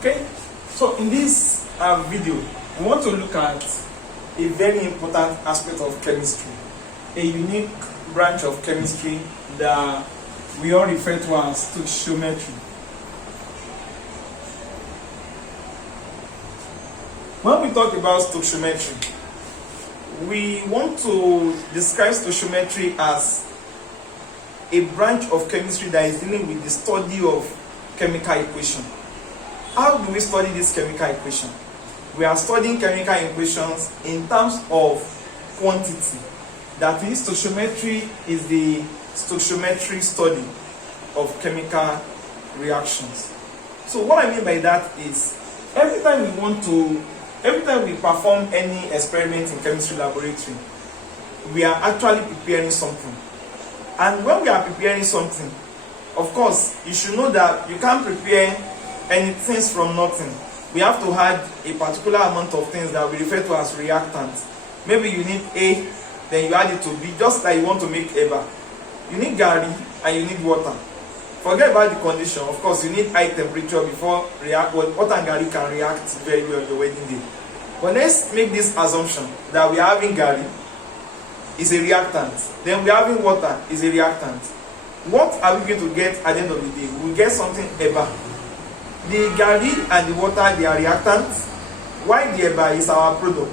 Okay, so in this video, we want to look at a very important aspect of chemistry, a unique branch of chemistry that we all refer to as stoichiometry. When we talk about stoichiometry, we want to describe stoichiometry as a branch of chemistry that is dealing with the study of chemical equation. How do we study this chemical equation? We are studying chemical equations in terms of quantity. That is, stoichiometry is the stoichiometric study of chemical reactions. So what I mean by that is, every time we perform any experiment in chemistry laboratory, we are actually preparing something. And when we are preparing something, of course, you should know that you can't prepare anything from nothing. We have to add a particular amount of things that we refer to as reactants. Maybe you need A, then you add it to B, just like you want to make eba. You need gari and you need water. Forget about the condition. Of course, you need high temperature before water and gari can react very well on your wedding day. But let's make this assumption that we are having gari is a reactant. Then we are having water is a reactant. What are we going to get at the end of the day? We will get something eba. The gari and the water, they are reactants, while the eba is our product.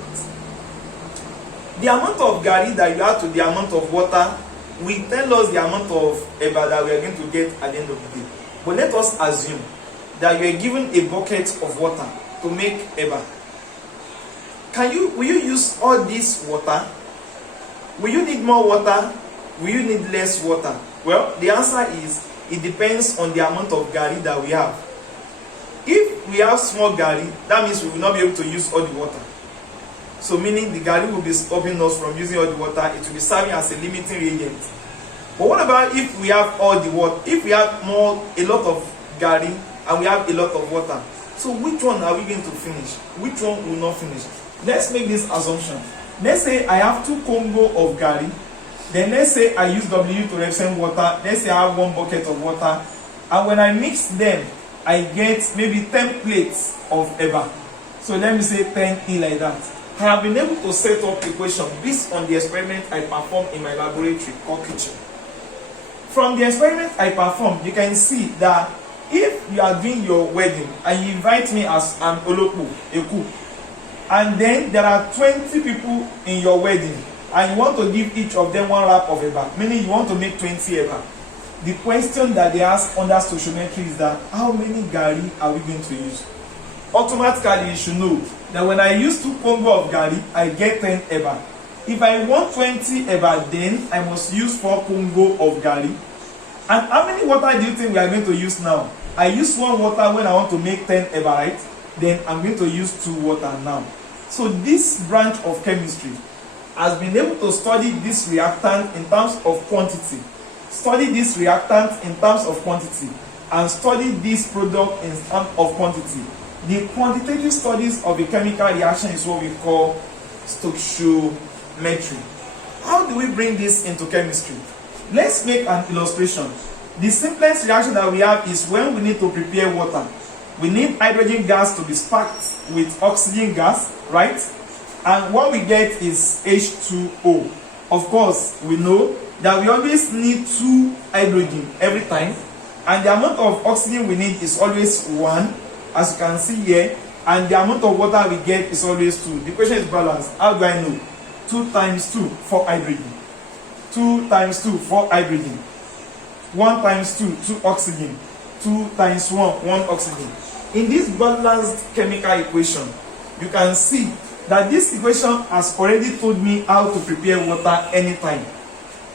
The amount of gari that you add to the amount of water will tell us the amount of eba that we are going to get at the end of the day. But let us assume that you are given a bucket of water to make eba. Will you use all this water? Will you need more water? Will you need less water? Well, the answer is, it depends on the amount of gari that we have. If we have small gari, that means we will not be able to use all the water. So meaning the gari will be stopping us from using all the water. It will be serving as a limiting reagent. But what about if we have all the water? If we have a lot of gari and we have a lot of water, so which one are we going to finish? Which one will not finish? Let's make this assumption. Let's say I have 2 Congo of gari. Then let's say I use W to represent water. Let's say I have 1 bucket of water. And when I mix them, I get maybe 10 plates of eba. So let me say 10E like that. I have been able to set up equation based on the experiment I performed in my laboratory or kitchen. From the experiment I performed, you can see that if you are doing your wedding and you invite me as an olopo, a cook, and then there are 20 people in your wedding, and you want to give each of them 1 wrap of eba, meaning you want to make 20 eba. The question that they ask under stoichiometry is that, how many gari are we going to use? Automatically, you should know that when I use 2 Congo of gari, I get 10 eba. If I want 20 eba, then I must use 4 Congo of gari. And how many water do you think we are going to use now? I use 1 water when I want to make 10 eba, right? Then I'm going to use 2 water now. So this branch of chemistry has been able to study this reactant in terms of quantity, study this reactant in terms of quantity, and study this product in terms of quantity. The quantitative studies of a chemical reaction is what we call stoichiometry. How do we bring this into chemistry? Let's make an illustration. The simplest reaction that we have is when we need to prepare water. We need hydrogen gas to be sparked with oxygen gas, right? And what we get is H2O. Of course, we know that we always need 2 hydrogen every time, and the amount of oxygen we need is always 1, as you can see here, and the amount of water we get is always 2. The question is balanced. How do I know? 2 times 2, 4 hydrogen. 2 times 2, 4 hydrogen. 1 times 2, 2 oxygen. 2 times 1, 1 oxygen. In this balanced chemical equation, you can see that this equation has already told me how to prepare water anytime.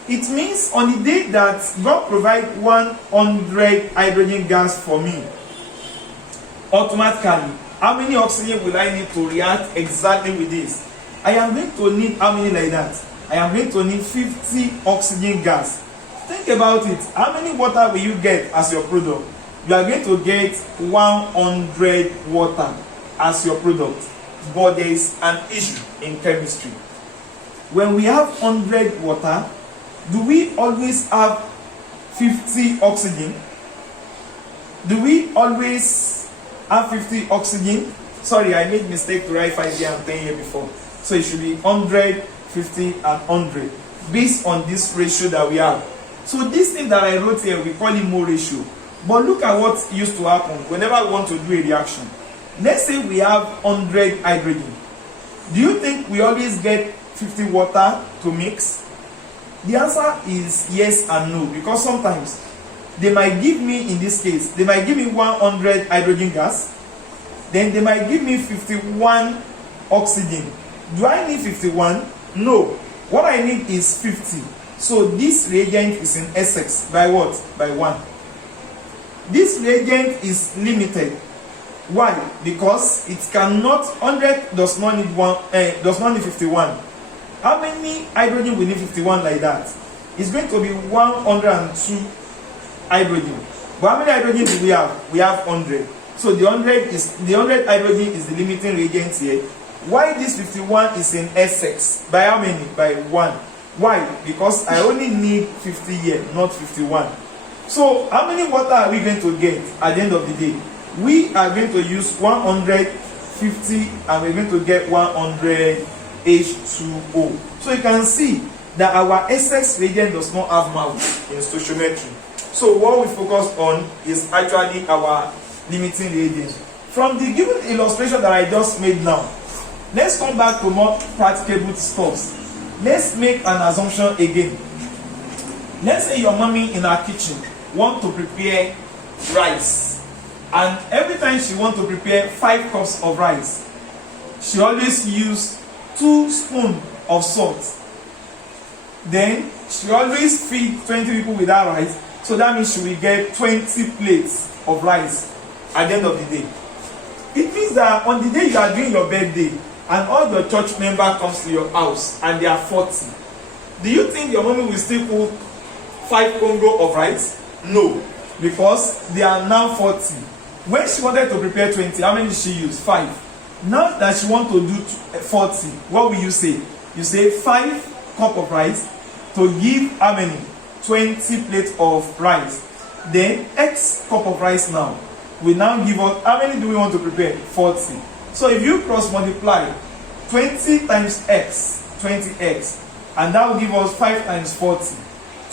It means on the day that God provides 100 hydrogen gas for me, automatically, how many oxygen will I need to react exactly with this? I am going to need how many like that? I am going to need 50 oxygen gas. Think about it. How many water will you get as your product? You are going to get 100 water as your product. But there is an issue in chemistry. When we have 100 water, do we always have 50 oxygen? Do we always have 50 oxygen. Sorry, I made mistake to write 5 here and 10 here before. So it should be 100, 50, and 100 based on this ratio that we have. So this thing that I wrote here, we call it mole ratio. But look at what used to happen whenever we want to do a reaction. Let's say we have 100 hydrogen. Do you think we always get 50 water to mix? The answer is yes and no, because sometimes they might give me, in this case, they might give me 100 hydrogen gas, then they might give me 51 oxygen. Do I need 51? No. What I need is 50. So this reagent is in excess by what? By 1. This reagent is limited. Why? Because it cannot, 100 does not need 51. How many hydrogen we need 51 like that? It's going to be 102 hydrogen. But how many hydrogen do we have? We have 100. So the 100 hydrogen is the limiting reagent here. Why this 51 is in excess? By how many? By 1. Why? Because I only need 50 here, not 51. So how many water are we going to get at the end of the day? We are going to use 150 and we're going to get 100 H2O. So you can see that our excess reagent does not have mouth in stoichiometry. So what we focus on is actually our limiting reagent. From the given illustration that I just made now, let's come back to more practicable stuff. Let's make an assumption again. Let's say your mommy in her kitchen want to prepare rice, and every time she want to prepare 5 cups of rice, she always use 2 spoons of salt. Then she always feed 20 people with that rice, so that means she will get 20 plates of rice at the end of the day. It means that on the day you are doing your birthday and all your church members comes to your house and they are 40, do you think your mommy will still cook 5 Congo of rice? No, because they are now 40. When she wanted to prepare 20, how many did she use? 5. Now that she want to do 40, what will you say? You say 5 cup of rice to give how many? 20 plates of rice. Then X cup of rice now will now give us, how many do we want to prepare? 40. So if you cross multiply 20 times X, 20X, and that will give us 5 times 40,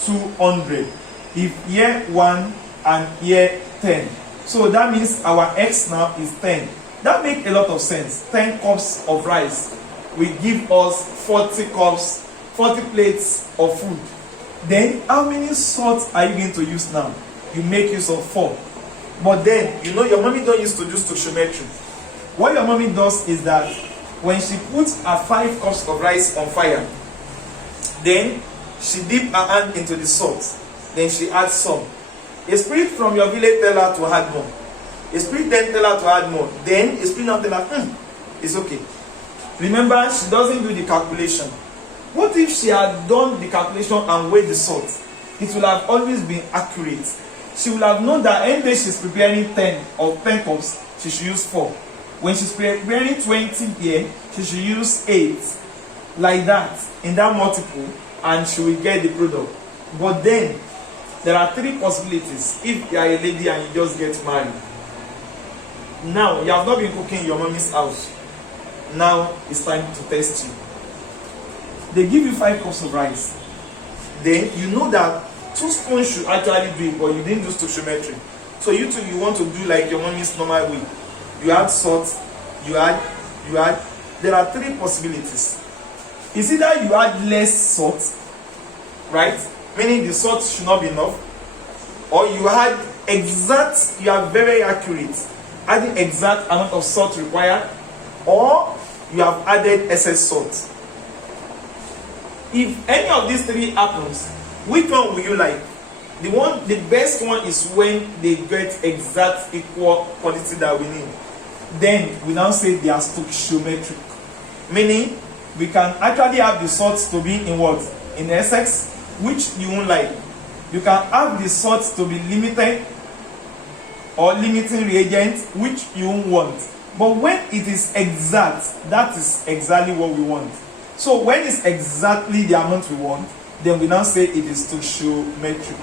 200. If year 1 and year 10. So that means our X now is 10. That makes a lot of sense. 10 cups of rice will give us 40 cups, 40 plates of food. Then how many salt are you going to use now? You make use of 4. But then, you know, your mommy don't used to do stoichiometry. What your mommy does is that when she puts her 5 cups of rice on fire, then she dip her hand into the salt. Then she adds some. A spirit from your village tell her to add more. A spirit then tell her to add more. Then a spirit now tell her, it's okay. Remember, she doesn't do the calculation. What if she had done the calculation and weighed the salt? It will have always been accurate. She will have known that any day she's preparing 10 cups, she should use 4. When she's preparing 20 here, she should use 8. Like that, in that multiple, and she will get the product. But then, there are 3 possibilities if you are a lady and you just get married. Now, you have not been cooking in your mommy's house. Now, it's time to test you. They give you 5 cups of rice. Then, you know that 2 spoons should actually do it, but you didn't do stoichiometry. So you too, you want to do like your mommy's normal way. You add salt, you add. There are 3 possibilities. Is either you add less salt, right? Meaning the salt should not be enough, or you add exact, you are very accurate, adding exact amount of salt required, or you have added excess salt. If any of these 3 happens, which one will you like? The best one is when they get exact equal quantity that we need. Then we now say they are stoichiometric, meaning we can actually have the salts to be in what? In excess, which you won't like. You can have the salts to be limited or limiting reagent, which you won't want. But when it is exact, that is exactly what we want. So when it's exactly the amount we want, then we now say it is stoichiometric.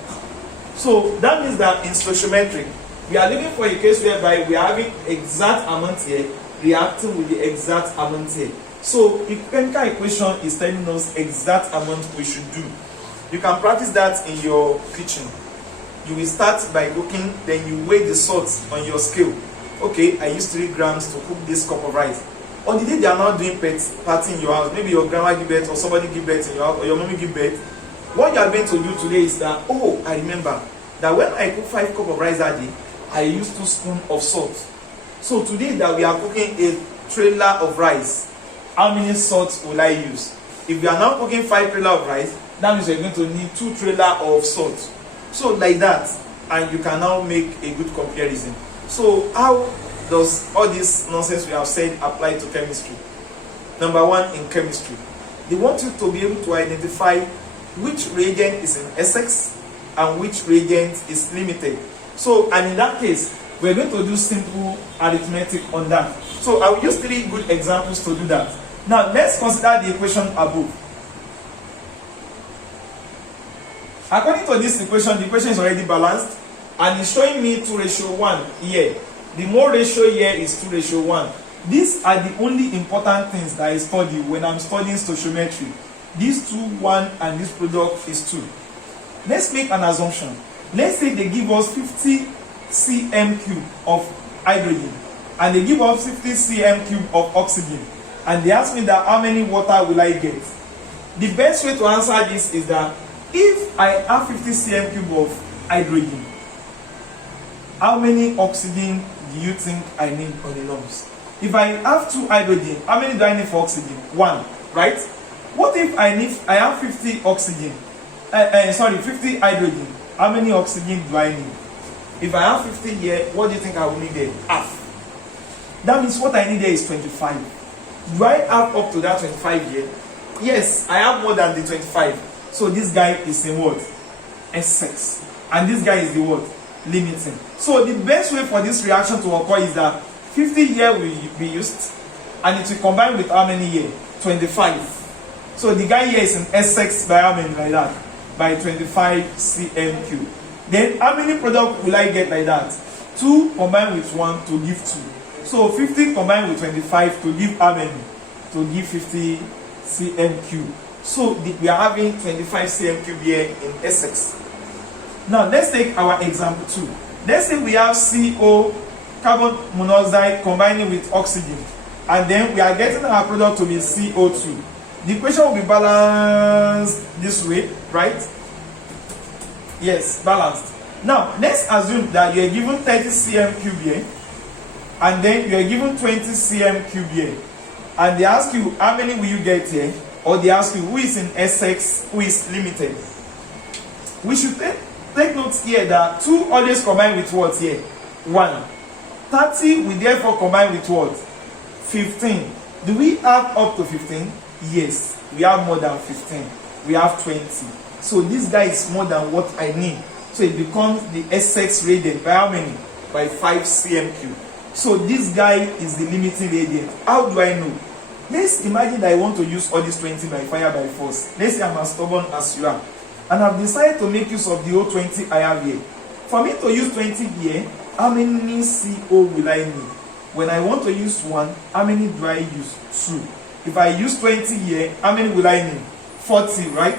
So that means that in stoichiometric, We are looking for a case whereby we are having exact amount here reacting with the exact amount here. So the chemical equation is telling us exact amount we should do. You can practice that in your kitchen. You will start by cooking, then you weigh the salt on your scale. Okay, I use 3 grams to cook this cup of rice. On the day they are not doing party in your house, maybe your grandma give birth or somebody give birth in your house or your mommy give birth, what you are going to do today is that, oh, I remember that when I cook 5 cups of rice that day, I used 2 spoons of salt. So today that we are cooking a trailer of rice, how many salts will I use? If you are now cooking 5 trailers of rice, that means you're going to need 2 trailers of salt. So like that, and you can now make a good comparison. So how does all this nonsense we have said apply to chemistry? Number one, in chemistry, they want you to be able to identify which reagent is in Essex and which reagent is limited. So, and in that case, we're going to do simple arithmetic on that. So I will use 3 good examples to do that. Now let's consider the equation above. According to this equation, the equation is already balanced and it's showing me 2:1 here. The mole ratio here is 2:1. These are the only important things that I study when I'm studying stoichiometry. These 2, 1, and this product is 2. Let's make an assumption. Let's say they give us 50 cm³ of hydrogen and they give us 50 cm³ of oxygen, and they ask me that how many water will I get? The best way to answer this is that if I have 50 cm³ of hydrogen, how many oxygen do you think I need on the lumps? If I have 2 hydrogen, how many do I need for oxygen? 1, right? What if I have 50 oxygen? 50 hydrogen. How many oxygen do I need? If I have 50 here, what do you think I will need there? Half. That means what I need there is 25. Do I have up to that 25 here? Yes, I have more than the 25. So this guy is in what? Essex. And this guy is the what? Limiting. So the best way for this reaction to occur is that 50 here will be used and it will combine with how many here? 25. So the guy here is in Essex by how many like that? By 25 cm³. Then how many product will I get like that? 2 combined with 1 to give 2. So 50 combined with 25 to give how many? To give 50 cm³. So we are having 25 cm³ here in Essex. Now let's take our example 2. Let's say we have CO, carbon monoxide combining with oxygen, and then we are getting our product to be CO2. The equation will be balanced this way, right? Yes, balanced. Now let's assume that you are given 30 cm³ here, and then you are given 20 cm³ here, and they ask you how many will you get here, or they ask you who is in Essex, who is limited. We should take note here that 2 always combine with what here? 1. 30 will therefore combine with what? 15. Do we have up to 15? Yes, we have more than 15. We have 20. So this guy is more than what I need. So it becomes the Essex reagent by how many? By 5 cm³. So this guy is the limiting reagent. How do I know? Let's imagine that I want to use all this 20 by fire by force. Let's say I'm as stubborn as you are, and I've decided to make use of the whole 20 I have here. For me to use 20 here, how many CO will I need? When I want to use 1, how many do I use? 2. If I use 20 here, how many will I need? 40, right?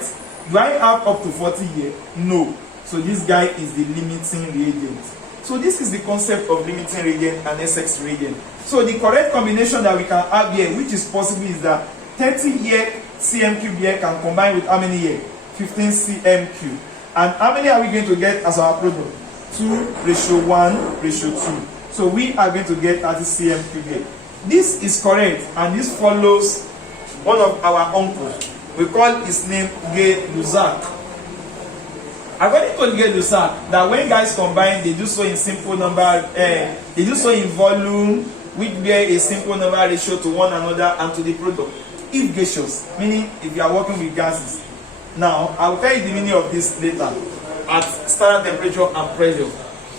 Do I have up to 40 here? No. So this guy is the limiting reagent. So this is the concept of limiting reagent and Essex reagent. So the correct combination that we can have here, which is possible, is that 30 here cm³ here can combine with how many here? 15 cm³. And how many are we going to get as our product? 2:1:2. So we are going to get 30 cm³ here. This is correct, and this follows one of our uncles. We call his name Lussac'S. According to Lussac'S, that when guys combine, they do so in simple number, they do so in volume, which bear a simple number ratio to one another and to the product. If gaseous, meaning if you are working with gases. Now, I will tell you the meaning of this later at standard temperature and pressure.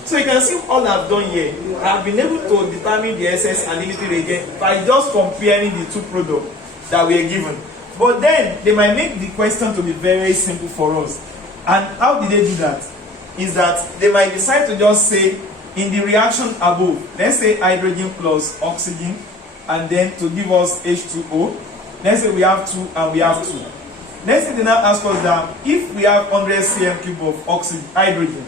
So you can see all I've done here. I have been able to determine the Essex and limiting reagent by just comparing the 2 products that we are given. But then they might make the question to be very simple for us. And how did they do that? Is that they might decide to just say in the reaction above, let's say hydrogen plus oxygen, and then to give us H2O, let's say we have 2 and we have 2. Let's say they now ask us that if we have 100 cm cube of oxygen, hydrogen,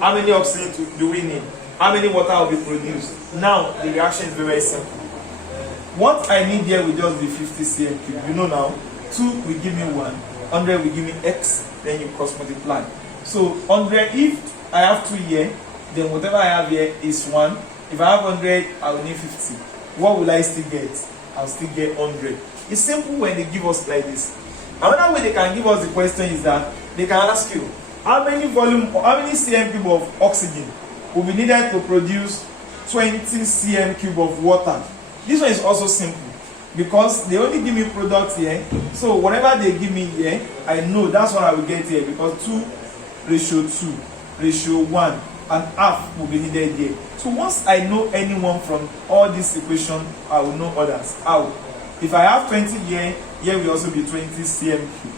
how many oxygen do we need? How many water will be produced? Now the reaction is very simple. What I need here will just be 50 cm cube. You know now, 2 will give me 1, 100 will give me X, then you cross multiply. So 100, if I have 2 here, then whatever I have here is 1. If I have 100, I will need 50. What will I still get? I'll still get 100. It's simple when they give us like this. Another way they can give us the question is that they can ask you, how many volume or how many cm cube of oxygen will be needed to produce 20 cm cube of water? This one is also simple because they only give me product here. So whatever they give me here, I know that's what I will get here because 2:2:1 and half will be needed here. So once I know anyone from all this equation, I will know others. How? If I have 20 here, here will also be 20 cm cube.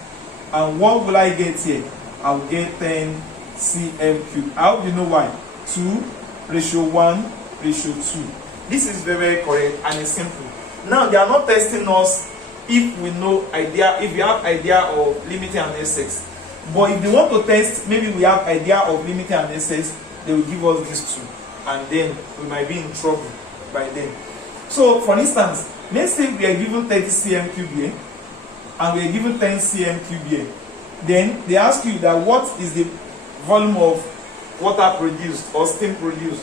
And what will I get here? I will get 10 cm cube. I hope you know why. 2:1:2. This is very, very correct and it's simple. Now they are not testing us if we know idea, if we have idea of limiting and excess. But if they want to test, maybe we have idea of limiting and excess, they will give us these two, and then we might be in trouble by then. So for instance, let's say we are given 30 cm cube here and we are given 10 cm cube here. Then they ask you that what is the volume of water produced or steam produced.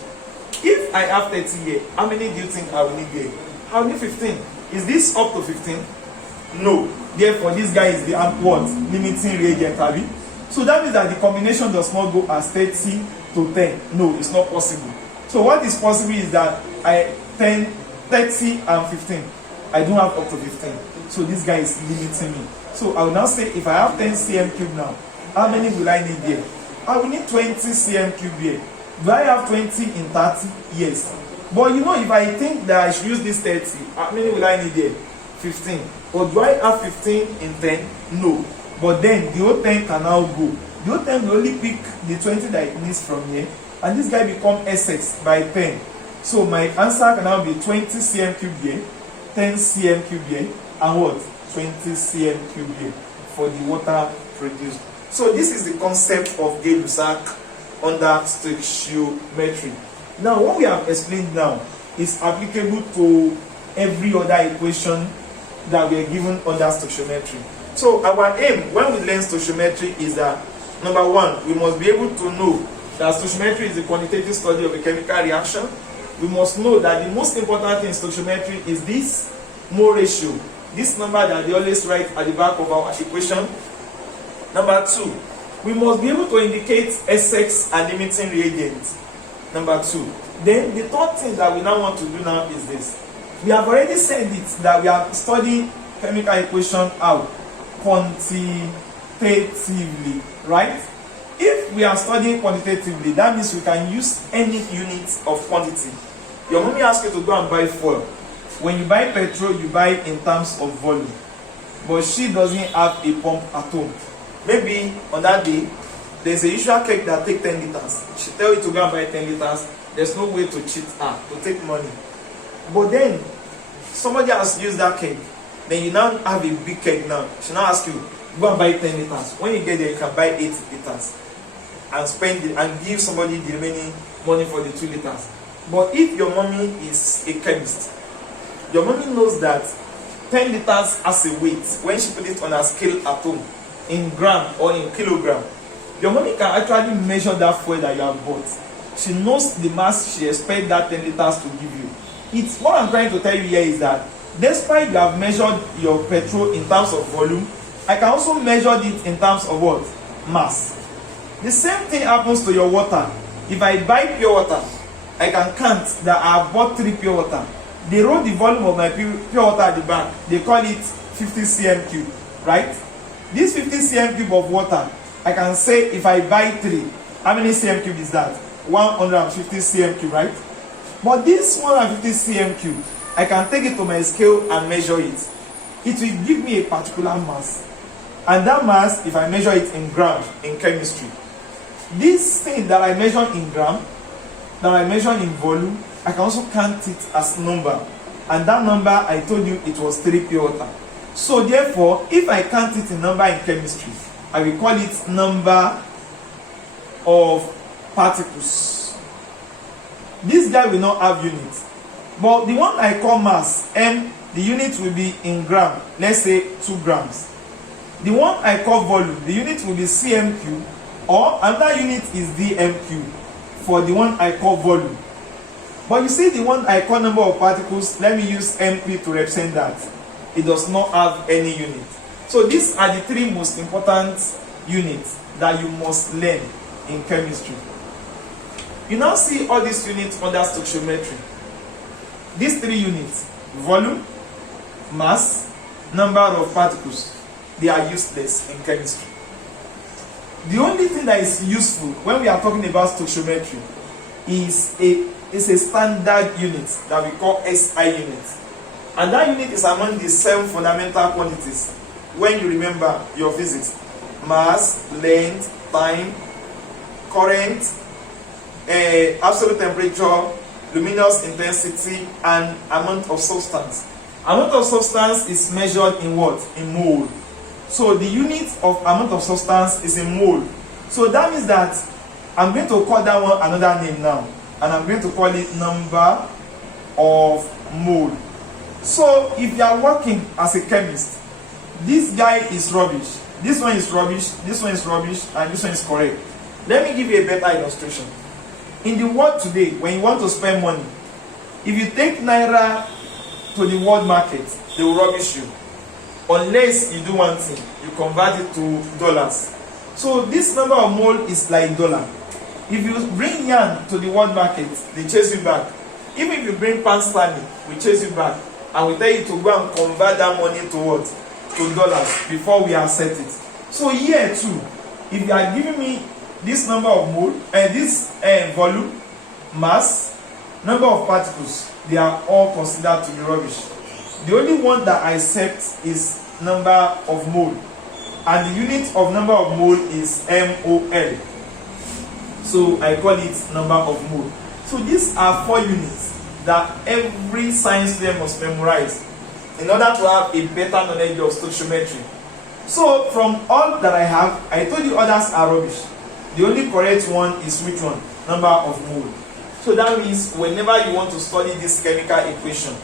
If I have 30 here, how many do you think I will need here? I will need 15. Is this up to 15? No. Therefore, this guy is the what? Limiting reagent, have you? So that means that the combination does not go as 30 to 10. No, it's not possible. So what is possible is that 30 and 15. I don't have up to 15. So this guy is limiting me. So I will now say if I have 10 cm cube now, how many will I need here? I will need 20 cm cube here. Do I have 20 in 30? Yes. But you know, if I think that I should use this 30, how many will I need here? 15. Or do I have 15 in 10? No. But then the whole 10 can now go. The whole 10 will only pick the 20 that it needs from here. And this guy become Sx by 10. So my answer can now be 20 cm cube here, 10 cm cube here, and what? 20 cm cube here for the water produced. So this is the concept of Gay-Lussac under stoichiometry. Now what we have explained now is applicable to every other equation that we are given under stoichiometry. So our aim when we learn stoichiometry is that, number one, we must be able to know that stoichiometry is the quantitative study of a chemical reaction. We must know that the most important thing in stoichiometry is this mole ratio, this number that they always write at the back of our equation. Number two, we must be able to indicate Sx and limiting reagents. Number two. Then the third thing that we now want to do now is this. We have already said it that we are studying chemical equation out quantitatively, right? If we are studying quantitatively, that means we can use any unit of quantity. Your mommy asks you to go and buy fuel. When you buy petrol, you buy in terms of volume. But she doesn't have a pump at home. Maybe on that day, there's a usual cake that takes 10 liters. She tells you to go and buy 10 liters. There's no way to cheat her, to take money. But then, somebody has used that cake. Then you now have a big cake now. She now asks you, go and buy 10 liters. When you get there, you can buy 8 liters. And spend it and give somebody the remaining money for the 2 liters. But if your mommy is a chemist, your mommy knows that 10 liters has a weight when she put it on a scale at home, in gram or in kilogram. Your mommy can actually measure that fuel that you have bought. She knows the mass she expects that 10 liters to give you. It's what I'm trying to tell you here is that despite you have measured your petrol in terms of volume, I can also measure it in terms of what? Mass. The same thing happens to your water. If I buy pure water, I can count that I have bought 3 pure water. They wrote the volume of my pure water at the back. They call it 50 cm cube, right? This 50 cm cube of water, I can say if I buy 3, how many cm cube is that? 150 cm cube, right? But this 150 cm cube, I can take it to my scale and measure it. It will give me a particular mass. And that mass, if I measure it in gram, in chemistry, this thing that I measure in gram that I measured in volume, I can also count it as number. And that number, I told you it was 3 pure water. So therefore, if I count it in number in chemistry, I will call it number of particles. This guy will not have units. But the one I call mass, M, the unit will be in gram. Let's say 2 grams. The one I call volume, the unit will be cm3, or another unit is dm3 for the one I call volume. But you see the one I call number of particles, let me use mp to represent that. It does not have any unit. So these are the 3 most important units that you must learn in chemistry. You now see all these units under stoichiometry. These 3 units, volume, mass, number of particles, they are useless in chemistry. The only thing that is useful when we are talking about stoichiometry is a standard unit that we call SI unit. And that unit is among the 7 fundamental quantities when you remember your physics: mass, length, time, current, absolute temperature, luminous intensity, and amount of substance. Amount of substance is measured in what? In mole. So the unit of amount of substance is in mole. So that means that I'm going to call that one another name now, and I'm going to call it number of mole. So if you are working as a chemist, this guy is rubbish, this one is rubbish, this one is rubbish, and this one is correct. Let me give you a better illustration. In the world today, when you want to spend money, if you take naira to the world market, they will rubbish you. Unless you do one thing, you convert it to dollars. So this number of mole is like dollar. If you bring yarn to the world market, they chase you back. Even if you bring pound sterling, we chase you back. And we tell you to go and convert that money to what? To dollars before we accept it. So here too, if you are giving me this number of mole, this volume, mass, number of particles, they are all considered to be rubbish. The only one that I accept is number of mole, and the unit of number of mole is mol. So I call it number of mole. So these are 4 units that every science student must memorize in order to have a better knowledge of stoichiometry. So from all that I have, I told you others are rubbish. The only correct one is which one? Number of mole. So that means whenever you want to study this chemical equation,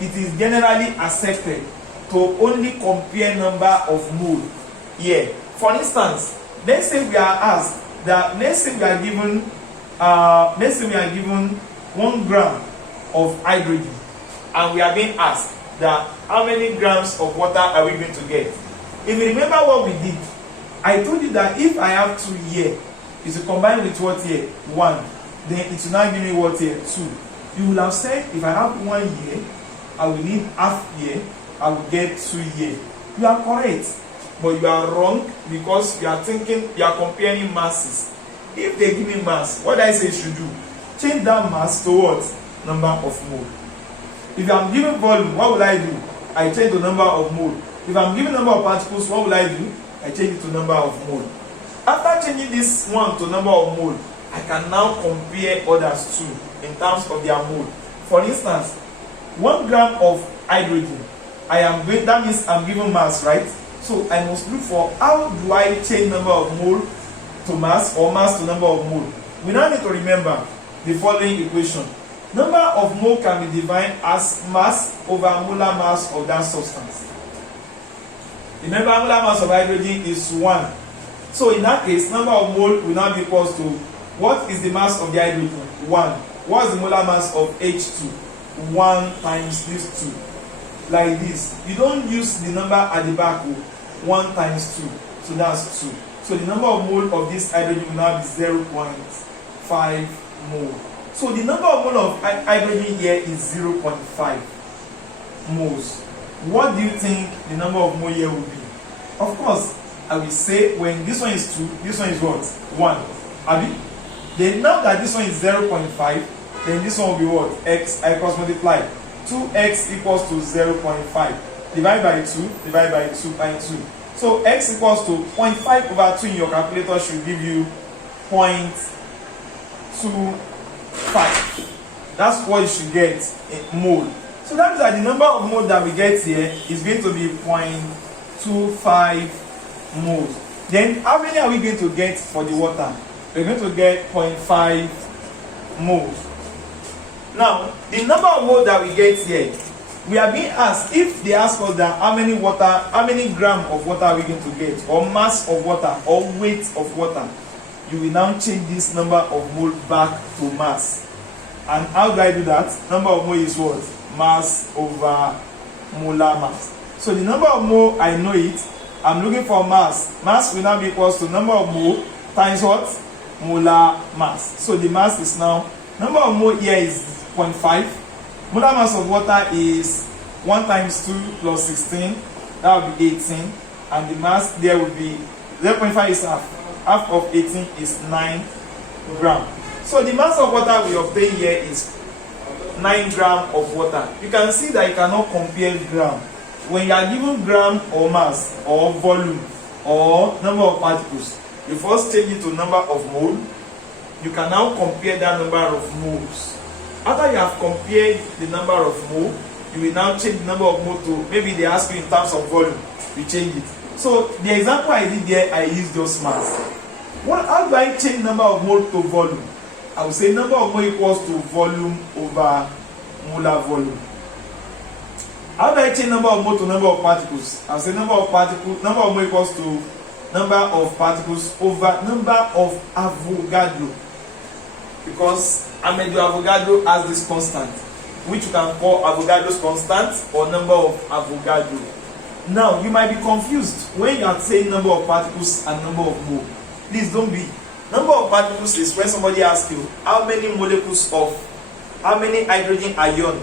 it is generally accepted to only compare number of mole. Yeah. For instance, let's say we are asked that, let's say we are given 1 gram of hydrogen, and we are being asked that how many grams of water are we going to get. If you remember what we did, I told you that if I have 2 here, it will combine with what here? 1. Then it will now give me what here? 2. You will have said, if I have 1 here, I will need half here, I will get 2 here. You are correct, but you are wrong, because you are thinking, you are comparing masses. If they give me mass, what I say you should do? Change that mass to what? Number of mole. If I'm given volume, what will I do? I change the number of mole. If I'm given number of particles, what will I do? I change it to number of mole. After changing this one to number of mole, I can now compare others too in terms of their mole. For instance, 1 gram of hydrogen, that means I'm given mass, right? So I must look for how do I change number of mole to mass, or mass to number of mole. We now need to remember the following equation. Number of mole can be defined as mass over molar mass of that substance. Remember, molar mass of hydrogen is 1. So in that case, number of mole will now be equals to, what is the mass of the hydrogen? 1. What is the molar mass of H2? 1 times this 2. Like this. You don't use the number at the back. 1 times 2. So that's 2. So the number of mole of this hydrogen will now be 0.5 mole. So the number of mole of hydrogen here is 0.5 moles. What do you think the number of mole here will be? Of course, I will say when this one is 2, this one is what? 1. Abi? Then now that this one is 0.5, then this one will be what? X, I cross multiply. 2x equals to 0.5. Divide by 2, divide by 2 by 2. So x equals to 0.5 over 2 in your calculator should give you 0.25. That's what you should get in mole. So that means that the number of moles that we get here is going to be 0.25 moles. Then how many are we going to get for the water? We're going to get 0.5 moles. Now, the number of moles that we get here, we are being asked, if they ask us that how many gram of water are we going to get, or mass of water, or weight of water, you will now change this number of mole back to mass. And how do I do that? Number of mole is what? Mass over molar mass. So the number of mole, I know it. I'm looking for mass. Mass will now be equals to number of mole times what? Molar mass. So the mass is now, number of mole here is 0.5. Molar mass of water is 1 times 2 plus 16. That will be 18. And the mass there will be 0.5 is half. Half of 18 is 9 grams. So the mass of water we obtain here is 9 grams of water. You can see that you cannot compare gram. When you are given gram or mass or volume or number of particles, you first change it to number of mole. You can now compare that number of moles. After you have compared the number of mole, you will now change the number of mole to, maybe they ask you in terms of volume, you change it. So the example I did there, I used just mass. How do I change number of mole to volume? I will say number of mole equals to volume over molar volume. How do I change number of mole to number of particles? I will say number of mole equals to number of particles over number of Avogadro. Because Avogadro has this constant, which you can call Avogadro's constant or number of Avogadro. Now, you might be confused when you are saying number of particles and number of mole. Please don't be. Number of particles is when somebody asks you how many molecules of, how many hydrogen ion,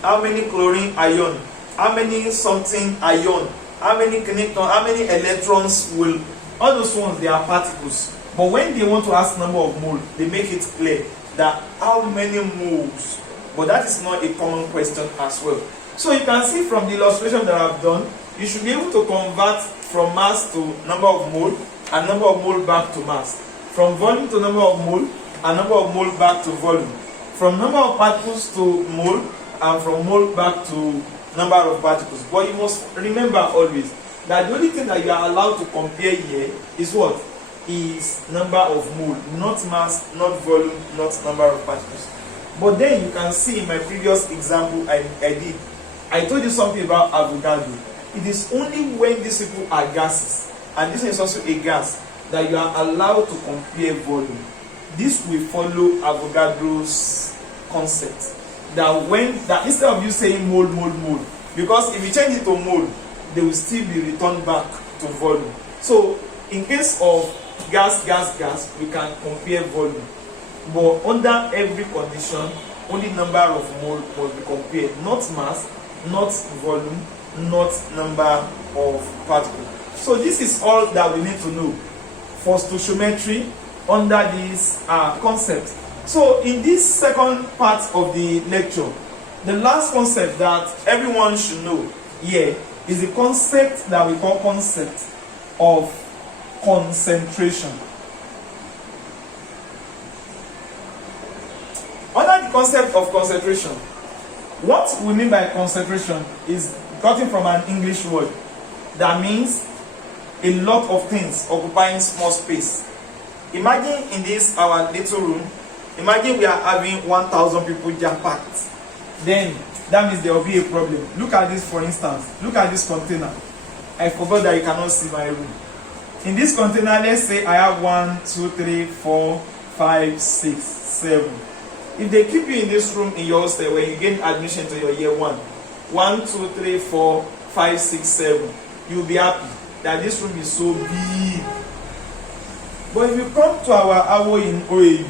how many chlorine ion, how many something ion, how many kineton, how many electrons will, all those ones, they are particles. But when they want to ask number of mole, they make it clear that how many moles. But that is not a common question as well. So you can see from the illustration that I've done, you should be able to convert from mass to number of mole and number of mole back to mass. From volume to number of mole and number of mole back to volume. From number of particles to mole and from mole back to number of particles. But you must remember always that the only thing that you are allowed to compare here is what? Is number of mole, not mass, not volume, not number of particles. But then you can see in my previous example I did, I told you something about Avogadro. It is only when these people are gases, and this is also a gas, that you are allowed to compare volume. This will follow Avogadro's concept. That instead of you saying mole, because if you change it to mole, they will still be returned back to volume. So in case of gas, we can compare volume. But under every condition, only number of mole must be compared, not mass, not volume, not number of particles. So this is all that we need to know for stoichiometry under this concept. So in this second part of the lecture, the last concept that everyone should know here is the concept that we call concept of concentration. Under the concept of concentration, what we mean by concentration is gotten from an English word that means a lot of things occupying small space. Imagine in this our little room, imagine we are having 1,000 people jam-packed. Then that means there will be a problem. Look at this, for instance. Look at this container. I forgot that you cannot see my room. In this container, let's say I have 1, 2, 3, 4, 5, 6, 7. If they keep you in this room in your hostel when you gain admission to your year 1, 1, 2, 3, 4, 5, 6, 7, you'll be happy that this room is so big. But if you come to our AWO in OAU,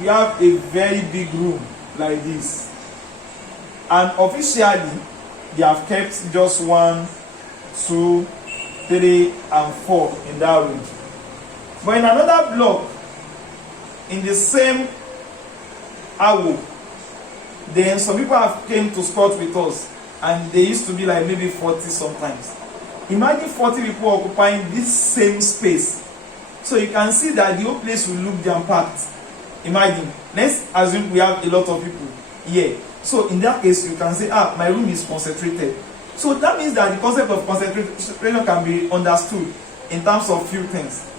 we have a very big room like this. And officially, they have kept just 1, 2, 3, and 4 in that room. But in another block, in the same AWO, then some people have came to squat with us, and they used to be like maybe 40 sometimes. Imagine 40 people occupying this same space. So you can see that the whole place will look jam-packed. Imagine, let's assume we have a lot of people here. So in that case, you can say, my room is concentrated. So that means that the concept of concentration can be understood in terms of few things.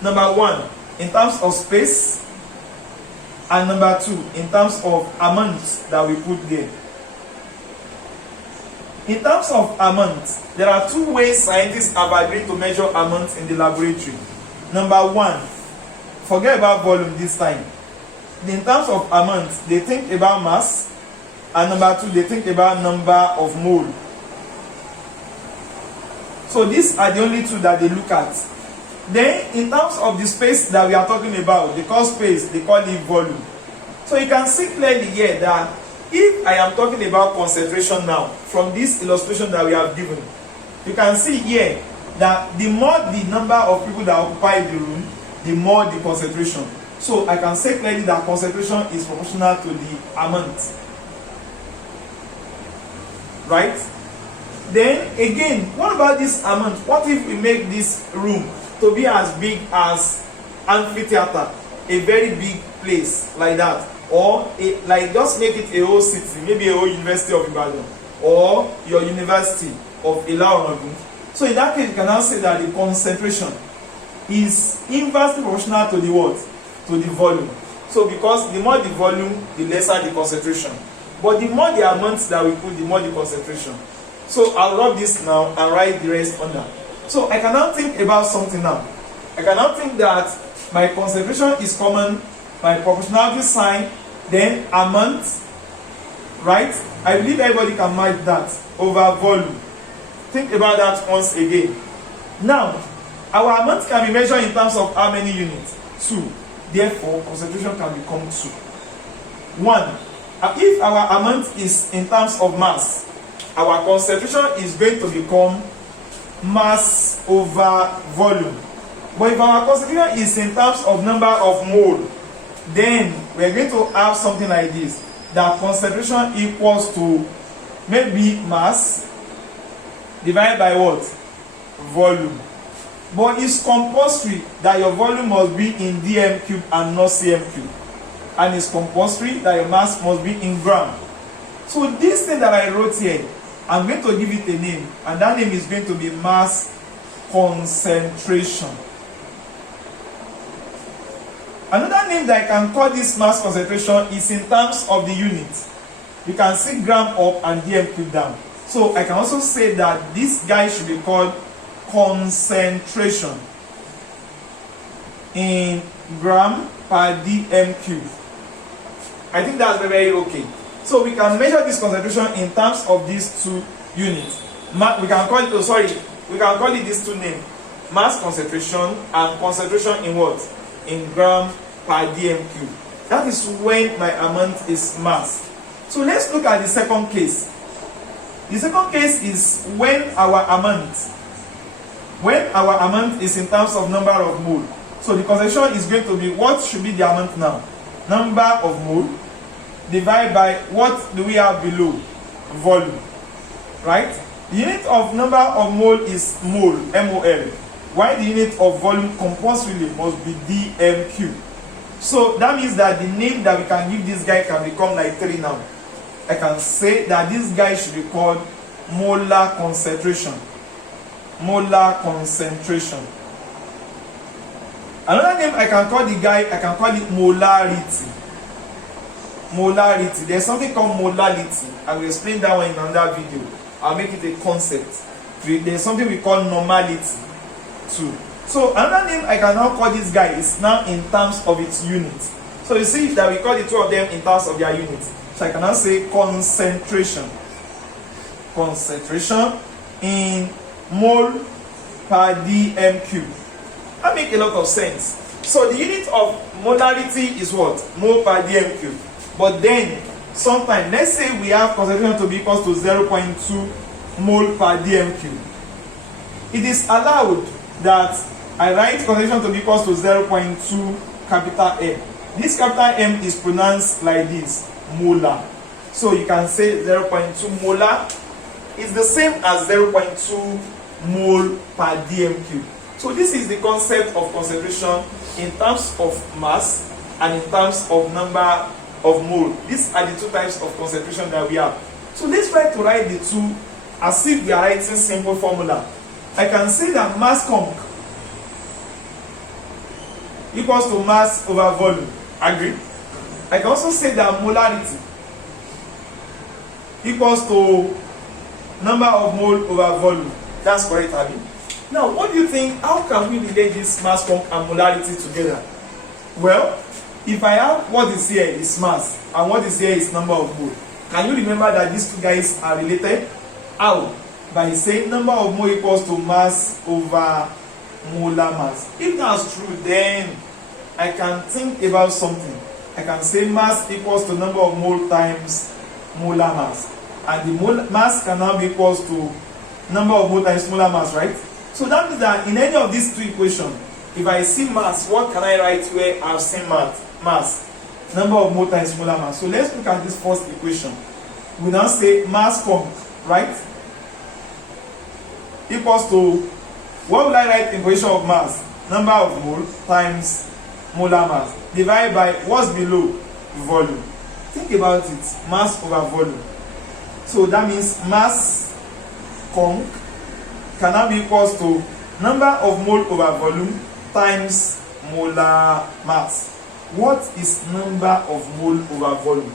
Number one, in terms of space, and number two, in terms of amount that we put there. In terms of amount, there are two ways scientists have agreed to measure amount in the laboratory. Number one, forget about volume this time. In terms of amount, they think about mass, and number two, they think about number of mole. So these are the only two that they look at. Then, in terms of the space that we are talking about, they call space, they call it volume. So you can see clearly here that if I am talking about concentration now, from this illustration that we have given, you can see here that the more the number of people that occupy the room, the more the concentration. So I can say clearly that concentration is proportional to the amount. Right? Then again, what about this amount? What if we make this room to be as big as amphitheater, a very big place like that, or like just make it a whole city, maybe a whole University of Ibadan, or your University of Ilorin. So in that case, you can now say that the concentration is inversely proportional to the what? To the volume. So because the more the volume, the lesser the concentration. But the more the amount that we put, the more the concentration. So I'll rub this now and write the rest under. So I can now think about something now. I can now think that my concentration is common, my proportionality sign, then amount, right? I believe everybody can match that over volume. Think about that once again. Now, our amount can be measured in terms of how many units? 2. Therefore, concentration can become 2. 1. If our amount is in terms of mass, our concentration is going to become mass over volume. But if our concentration is in terms of number of mole, then we are going to have something like this, that concentration equals to maybe mass divided by what? Volume. But it's compulsory that your volume must be in dm cube and not cm cube. And it's compulsory that your mass must be in gram. So this thing that I wrote here, I'm going to give it a name, and that name is going to be mass concentration. Another name that I can call this mass concentration is in terms of the unit. You can see gram up and dm cube down. So I can also say that this guy should be called concentration in gram per dm cube. I think that's very okay. So we can measure this concentration in terms of these two units. We can call it, we can call it these two names: mass concentration and concentration in what? In gram per dm cube. That is when my amount is mass. So let's look at the second case. The second case is when our amount is in terms of number of mole. So the concentration is going to be, what should be the amount now? Number of mole divided by, what do we have below? Volume. Right? The unit of number of mole is mole, MOL. While the unit of volume compulsorily must be dm cube. So that means that the name that we can give this guy can become like 3 now. I can say that this guy should be called molar concentration. Molar concentration. Another name I can call the guy, I can call it molarity. Molarity. There's something called molality. I will explain that one in another video. I'll make it a concept. There's something we call normality too. So another name I can now call this guy is now in terms of its unit. So you see that we call the two of them in terms of their units. So I can now say concentration. Concentration in mole per dm cube. That makes a lot of sense. So the unit of molarity is what? Mole per dm cube. But then, sometimes, let's say we have concentration to be equal to 0.2 mole per dm cube. It is allowed that I write concentration to be equal to 0.2 capital M. This capital M is pronounced like this, molar. So you can say 0.2 molar is the same as 0.2 mole per dm cube. So this is the concept of concentration in terms of mass and in terms of number of mole. These are the two types of concentration that we have. So let's try to write the two as if we are writing simple formula. I can say that mass conc equals to mass over volume. Agree? I can also say that molarity equals to number of mole over volume. That's correct, Abby. Now, what do you think? How can we relate this mass conc and molarity together? Well, if I have what is here is mass and what is here is number of mole, can you remember that these two guys are related? How? By saying number of mole equals to mass over molar mass. If that's true, then I can think about something. I can say mass equals to number of mole times molar mass. And the mole mass can now be equals to number of mole times molar mass, right? So that means that in any of these two equations, if I see mass, what can I write where I've seen mass? Number of mole times molar mass. So let's look at this first equation. We now say mass conc, right? Equals to, what will I write in position of mass? Number of mole times molar mass. Divided by what's below? Volume. Think about it. Mass over volume. So that means mass conc can now be equals to number of mole over volume times molar mass. What is number of mole over volume?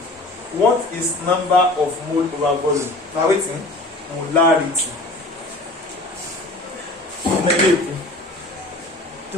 What is number of mole over volume? Now wait, molarity.